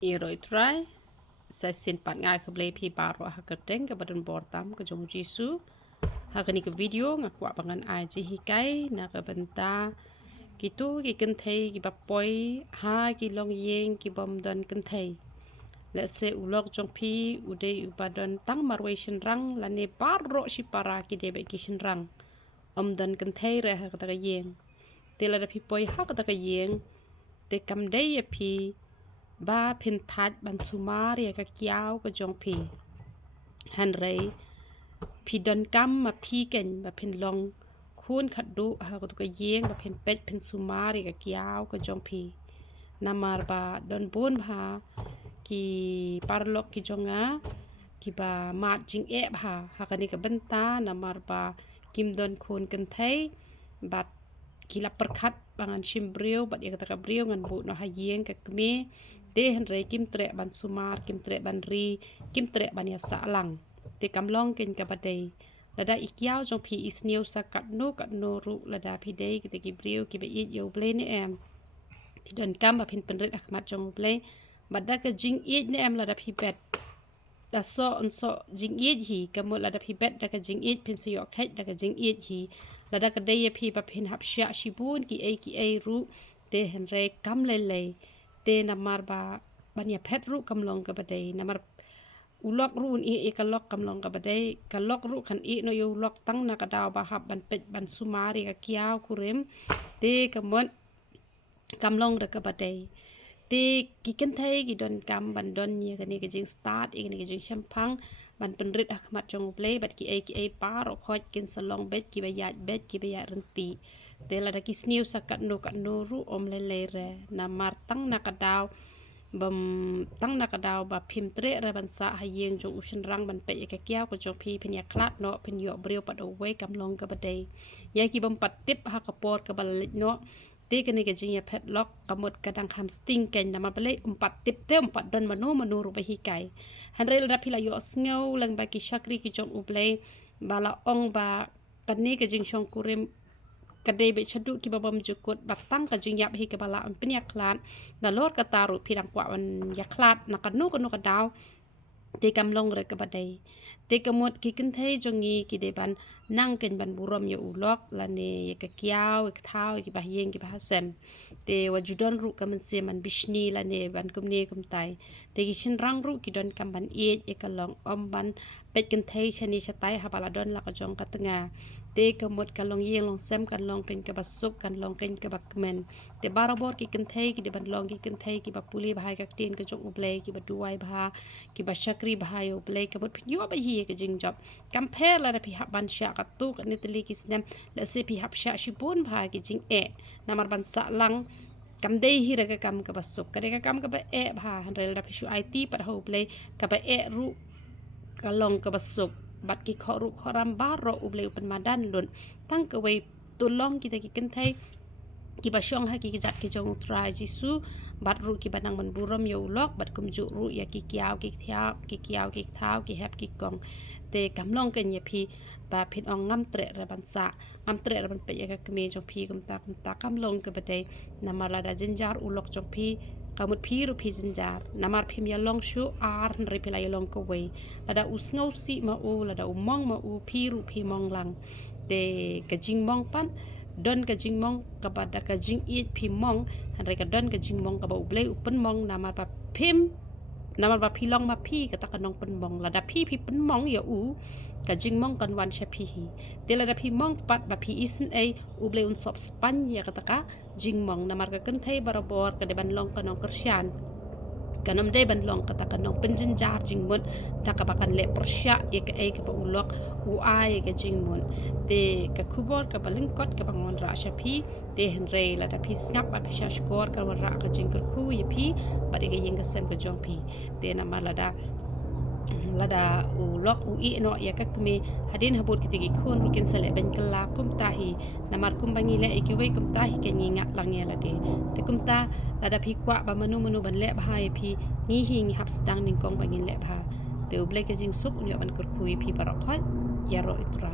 rồi try saya simpan ngai ke boleh pi baru hakateng ke badan bortam ke jong jisu hakani ke video ngaku abangan ai ji hikai na ke benta gitu ki khynthei ki bapoi ha ki long yeng ki bom don khynthei let's say ulok jong pi ude upadon tang marwei shenrang lane baro si para ki debe ki shenrang don khynthei re hakata yeng tela da pi poi hakata yeng te kam dei pi ba penทัดบันสุมาเรียกเกี่ยวกับจงพีฮันไรพีดอนกัมมาพีเก่งมาเพ็นลองคูนขัดดุฮะก็ตุกเยียงมาเพ็นเป็ดเพ็นสุมาเรียกเกี่ยวกับจงพีนามาบาดอนบุญพากีปารลอกกีจงอากีบามาจิงเอะพาฮะกันนี่กับบันตานามาบากิมดอนคูนกันไทยบัดกีลับประคัดบางอันชิมเบรียวบัดเอกตะกับเบรียวงันบุนอหาเยียงกับเมเดฮันเรกิมเตะบันสุมาร์กิมเตะบันรีกิมเตะบันยาสะลังเตกำลองเกินกับบัดเดย์ระดาอีกยาวจงพีอิสเนียวสกัดโนกัดโนรุระดาพีเดย์กิตกิบริวกิบอีโยเบลเนแอมพีดอนกัมบัดพินเป็นเรดอักมัดจงเบลบัดดากะจิงอีเนแอมระดาพีเบ็ดดาโซอันโซจิงอีฮีกำมดระดาพีเบ็ดดากะจิงอีพินสยอกเฮดดากะจิงอีฮีระดากะเดย์พีบัดพินหับเชียชิบูนกีเอรุเตฮันเรกัมเลเตนามาร์บาบัญญัติเพชรรูกำลองกับบัดเดย์นำมาอุลอกรูนอีกล็อกกำลองกับบัดเดย์กล็อกรูขันอีนอยู่ล็อกตั้งนักดาวบาหับบันเป็ดบันสุมารีกับเกียวคุเรมเตกำมันกำลองกับบัดเดย์เตกิกันไทยกิดอนกำบันดอนเนี่ยกันนี่ก็จึงสตาร์ทอีกนี่ก็จึงแชมพังบันเป็นฤทธิ์อักมัดจงเปลบัดกีเอป้ารอคอยกินสลองเบ็ดกีบยาเบ็ดกีบยารันตีเตลาดกิสเนียวสักกันโนรูอมเลเรนำมาตั้งนักดาวบัมตั้งนักดาวแบบพิมพ์เตะระบันสะหายงจงอุชนรังบันเปยกะแก้วกับจงพีเพญยคลาดเนาะเพญยเบรียวปัดเอาไว้กำลองกับบัดเดย์ยากีบัมปัดติบหักปอดกับบัลเล็กเนาะเตกันนี่ก็จึงยาเพชรล็อกกำหมดกระดังคำสติงกันนำมาไปเลยปัดติบเต้ปัดดอนมโนรูไปฮีไก่ฮันเรลรับพิลายอสเงาลังบากิชักรีกิจงอุเบลบาลาองบากันนี่ก็จึงชงกุเรมกระเดบิชดุกิบะบอมจุกุดบักตั้งกระจึงยับให้กับบาลาอันเป็นยักษ์คลานดาลอดกระตารุพิรังกว่าวันยักษ์คลาดนักกันโนกันดาวเตกำลงเรกบัดเดย์เตกมดกิกันเทยจงงีกิเดบันนั่งกันบันบุรมยาอุลอกลาเนยกะเกียวกเท้ากิบะเยงกิบะฮัสเซมเตวจุดอนรุกมันเซมันบิชนีลาเนบันกุมเนกุมไตเตกิชินรังรุกิดอนกำบันเอียดกะลองอมบันเป็ดกันเทยชนิชะไตฮาบาลาดอนลักจงกัตงาเตกมดกันลองเยียงลองเซมกันลองเป็นกบัสุกกันลองเป็นกบักเมนเตบาราบอร์กิกันเทยกิเดบันลองกิกันเทยกิบะปุลีบายกักเตียนกจงอุเบลกิบะดวยบากิบะชักรีบายอุเบลกบดพิญโยบะฮีกจึงจับกัมเพลละพิหับบันชากัตตุกนิตลีกิสเนมและเสพิหับชาชิบุนบากิจึงนามารบันสะลังกำได้ฮีระกำกับสุกกระเดกกำกับบาฮันเรลรับพิชูไอตีปัดหูเบลกับรุกะลองกับสุกบัดกิขอรุขอรำบาร์อุเบลเป็นมาด้านหลุนตั้งกวยตุลองกิตกิกันไทยกิบะช่องให้กิจัดกิจงตรายจิสุบัดรุกิบัดนังมันบุรมยูล็อกบัดกุมจุรุยากิเกียวกิเท้ากิเกียวกิเท้ากิแฮบกิกองเตกำลองกันยาพีบาพินองงำเตะระบันสะงำเตะระบันเปยกะเมจงพีกุมตากำลงกับบัดเดนามาลาดาจินจาร์อุลอกจงพีกำมุดพีรุพีจินจาร์นามาพิมยาลองชูอาร์นริพิลายลองกวยลาดาอุสเงาสีมาอูลาดาอุมองมาอูพีรุพีมองลังเตกะจิงมองปันดอนกะจิงมองกับบัดกะจิงอีพิมองฮันไรกะดอนกะจิงมองกับอุเบลอุปนมองนามาพิมนามาพีลองมาพีกะตะกะนองปนมองลาดาพีปนมองอย่าอูกะจิงมองกันวันชะพีฮีเตลาดาพีมองปัดบะพีอิสนอุเบลอุนสอบสปันยากะตะกะจิงมองนามารกะกันไทบาราบอร์กะเดบันลองกะนองกะชานกะนอมได้บันลองกะตะกะนองเป็นจินจาร์จิงมุนตะกะบะกันเลปรชะเอกะกะบะอุลอกอูอายกะจิงมุนเตกะคูบอร์กะบะลิงกอดกะบังวันราชะพีเตหันเรลาดาพีสงับบัดพิชาชกอร์กะวันรากะจิงกะคูยพีบัดเอกะยิงกะเซมกะจองพีเตนามาลาดาอุลอกอูอีเนาะยากะกะเมhadin habur kitigi khun rukin sale ben kala kum tahi namar kum bangi le ikiwe kum tahi ke ninga langya lade te kum ta lada phi kwa ba manu ban le bhai phi ngi hi ngi hap stang ning kong bangin le bha te uble ke jing suk uni ban kur khui phi barok khoi ya ro itra